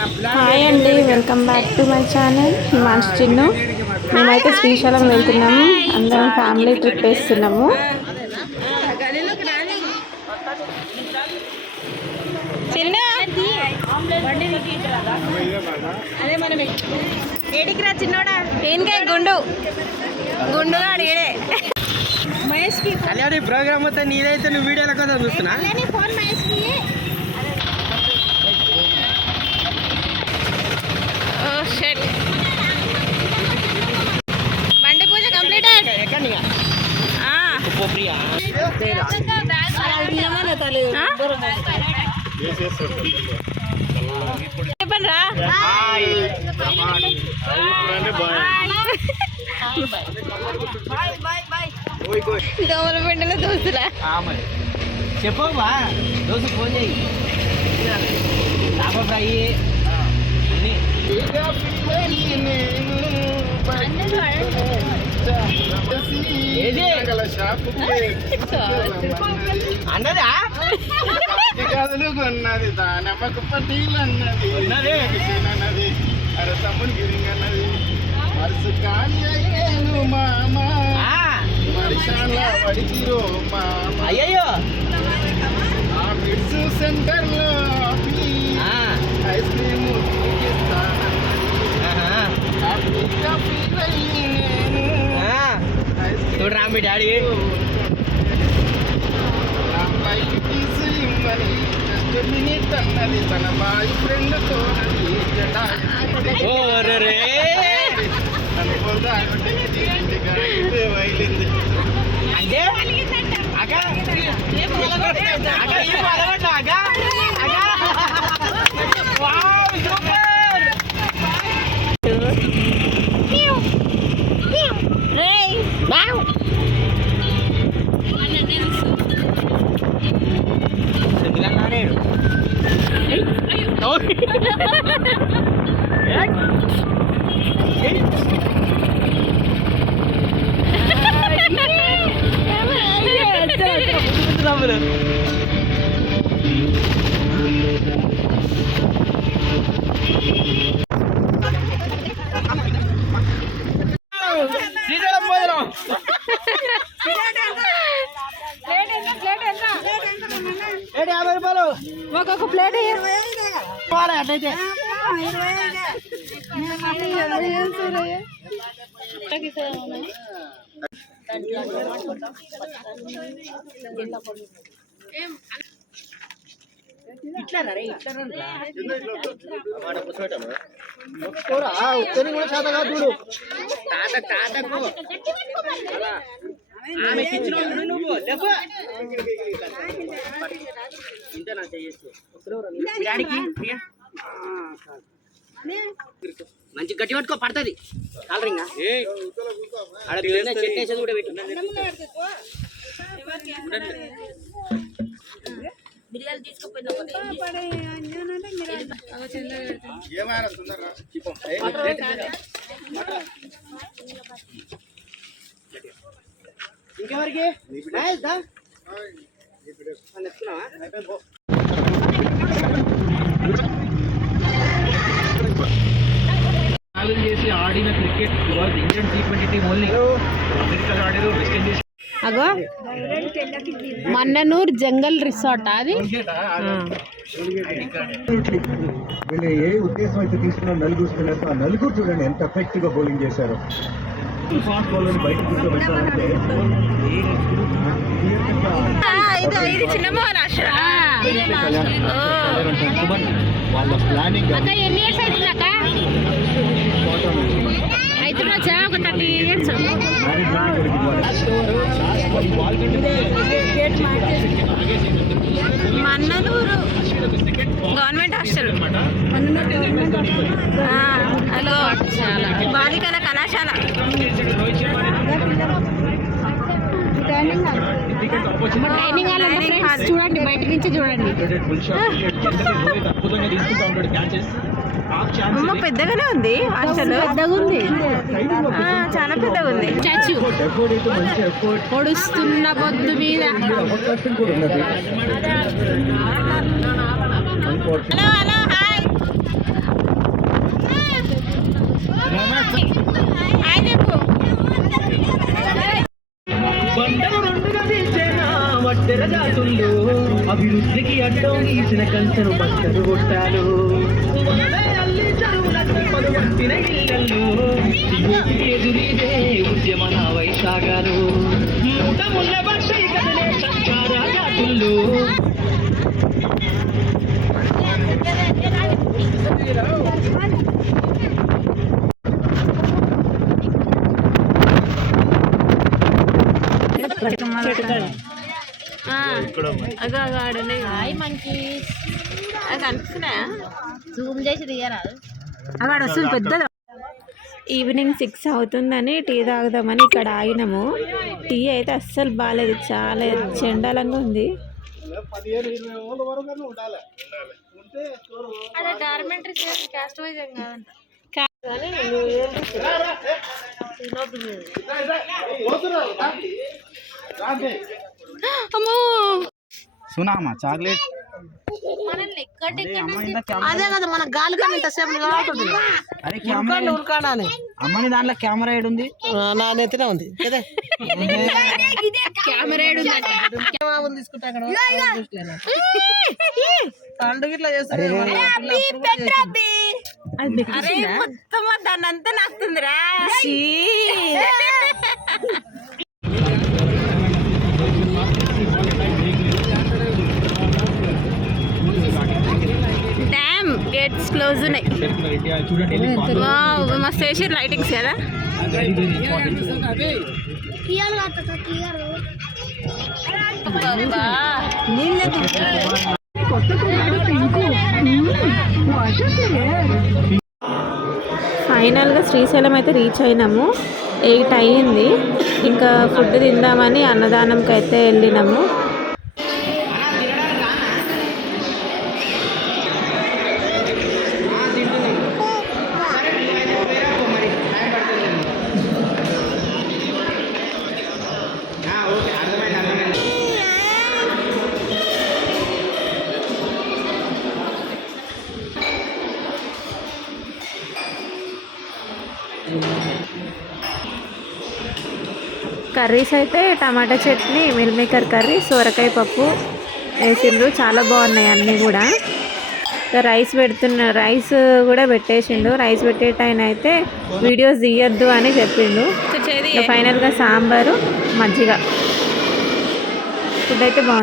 Hi అండి, welcome back to my channel Himansh Chinnu. మేమైతే శ్రీశైలం వెళ్తున్నాము, అందరం ఫ్యామిలీ ట్రిప్ వేస్తున్నాము. గుండు గుండుగా అడిగే కళ్యాణి ప్రోగ్రామ్ మొత్తం నీదైతే నువ్వు వీడియోల కోసం చూస్తున్నా. బండి పూజ కంప్లీటెడ్. చెప్పండి రా. దోమల పిండిలో దోస్తులా చెప్పవా దోశ ఫోన్ చేయి. చేప ఫ్రై అన్నదా కొన్నది దానమ్మకు పటీలు అన్నది అరే తమ్ముని గిరింగ్ అన్నది మరుసు కానీ అయ్యేను మామ మరిషాల పడికిరో మామ. అయ్యయ్యో ఆ మిడ్స్ సెంటర్ లో ఐస్ క్రీమ్ చూడరా మీ డాడీ మినిట్ అన్నది తన బాయ్ ఫ్రెండ్ తో వైలింది అంటే ఒక్కొక్క ప్లేట్ అట్లయితే ఇట్లా కూడా శాతగా చూడు తాతకు ఆమె కిచెన్ నువ్వు ఇంతేనా చేయొచ్చు మంచి గట్టి పట్టుకో పడుతుంది కాలరింగా చెట్టేసేది కూడా పెట్టు బిర్యానీ తీసుకుపోయినా ఇంకెవరికి చేసి ఆడిన cricket Indian T20 team only అమెరికాలో ఆడారు, వెస్టిండీస్. అగో మన్ననూర్ జంగల్ రిసార్ట్ అది. వీళ్ళు ఏ ఉద్దేశం అయితే తీసుకున్న నలుగురు స్పిన్నర్స్, ఆ నలుగురు చూడండి ఎంత ఎఫెక్టివ్ గా బౌలింగ్ చేశారు. ఫాస్ట్ బౌలర్ బయట కూర్చోబెట్టాలంటే వాళ్ళ planning Mannanur government hostel, hello బాలికల కళాశాల. చూడండి బయట నుంచి చూడండి. అమ్మ పెద్దగానే ఉంది హాస్టల్, పెద్దగా ఉంది, చాలా పెద్దగా ఉంది. స్టాచ్యూ పొడుస్తున్న పొద్దు మీద. Hello hello hi. తెలిసిన కంచెను బట్టలు కొట్టాలు ఎదురీదే ఉద్యమన వైశాగాలు మూట ముళ్ళ బట్టై కదలే సంచార జాతుల్లో ఈవినింగ్ 6 అవుతుందని టీ తాగుదామని ఇక్కడ ఆగినాము. టీ అయితే అస్సలు బాగాలేదు, చాలా చెండాలంగా ఉంది. సునామా చాక్లెట్ అదే కదా మన గాలి కానీ ఇంతసేపు ఉరకాడాలి. అమ్మని దాంట్లో కెమెరా ఏడు ఉంది, నా నెత్తినే ఉంది కదా తీసుకుంటా పండుగ ఇట్లా చేస్తారు. దాన్ని అంతా నాకుందిరా. డ్యామ్ గేట్స్ క్లోజ్ ఉన్నాయి. మస్తు వేసి లైటింగ్స్ కదా. ఫైనల్గా శ్రీశైలం అయితే రీచ్ అయినాము. 8 అయ్యింది. ఇంకా ఫుడ్ తిందామని అన్నదానంకి అయితే వెళ్ళినాము. కర్రీస్ అయితే టమాటా చట్నీ, మిల్ మేకర్ కర్రీ, సొరకాయ పప్పు వేసిండ్రు. చాలా బాగున్నాయి అన్నీ కూడా. రైస్ కూడా పెట్టేసిండు. రైస్ పెట్టేటైన అయితే వీడియోస్ తీయొద్దు అని చెప్పిండు. ఫైనల్గా సాంబారు, మజ్జిగ. ఫుడ్ అయితే బాగుంది.